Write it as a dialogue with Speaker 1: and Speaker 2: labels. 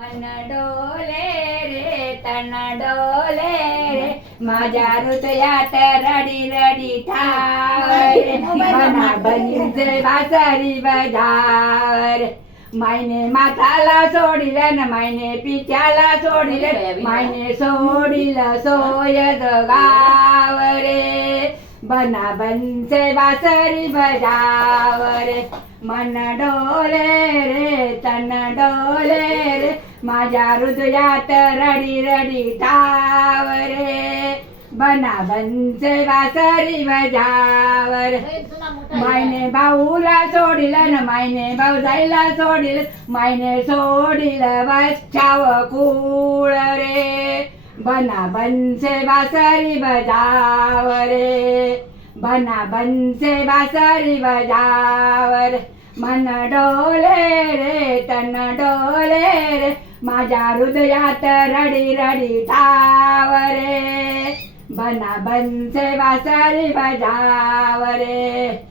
Speaker 1: मन डोले रे तन डोले रे. माझ्या हृदयात रडी रडी ठावर मना बनीचे वासरी बजावर मायने माताला सोडिले न मायने पित्याला सोडिले मायने सोडिल सोय जगाव रे. बना बनचे वासरी बजावर मन डोले रे तन डोले रे. माझ्या हृदयात रडी रडी रे बना बनचे वासरी बजावर मायने भाऊला सोडिलं न मायने भाऊ जायला सोडिल. मायने सोडिल बच्छाव कुळ रे. बना बनसे बासरी बजाव रे बना बनसे बासरी बजावर मन डोले रे तन डोले रे माझ्या हृदयात रडी रडी रे. बना बनसे वासरी बजाव रे.